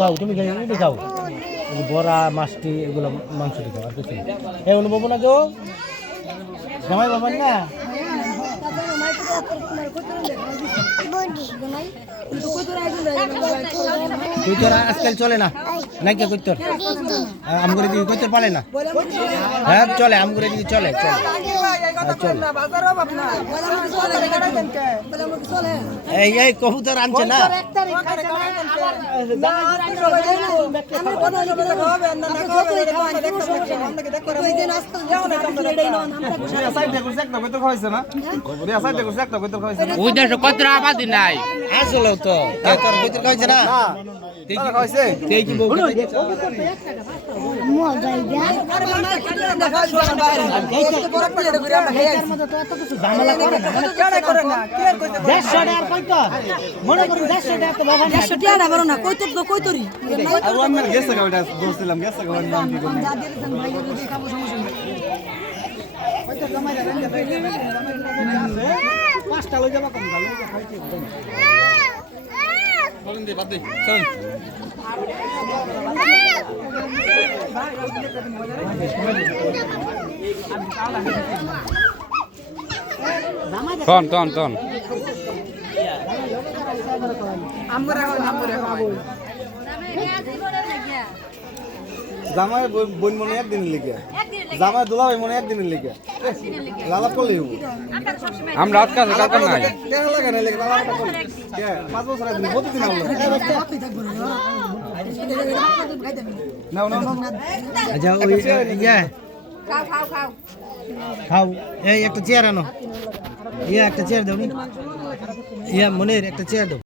খাও তুমি এটা খাও বড়া মাছটি এগুলো মাংসটি খাও আর কিছু এই অনুভব না কেউ জামাই বাবার না কইতর আজকাল চলে না নাকি কইতর আমগুরে দিয়ে কইতর পালে না হ্যাঁ চলে আমগুরে দিয়ে চলে চলে এই এই কবুতর আনছে না আসলে তো কবুতর খাইছে না পাঁচটা লই যাবা কম টন জামাই বোন মনে একদিন লিখে জামাই দোলা ভাই মনে একদিন লিখে লালা করলে আমরা রাত কাছে কাজ নাই লাগে না লিখে লালা করলে 5 বছর আগে প্রতিদিন আমরা না আচ্ছা ওই ইয়া খাও এই একটা চেয়ার আনো ইয়া একটা চেয়ার দাও নি ইয়া মনের একটা চেয়ার দাও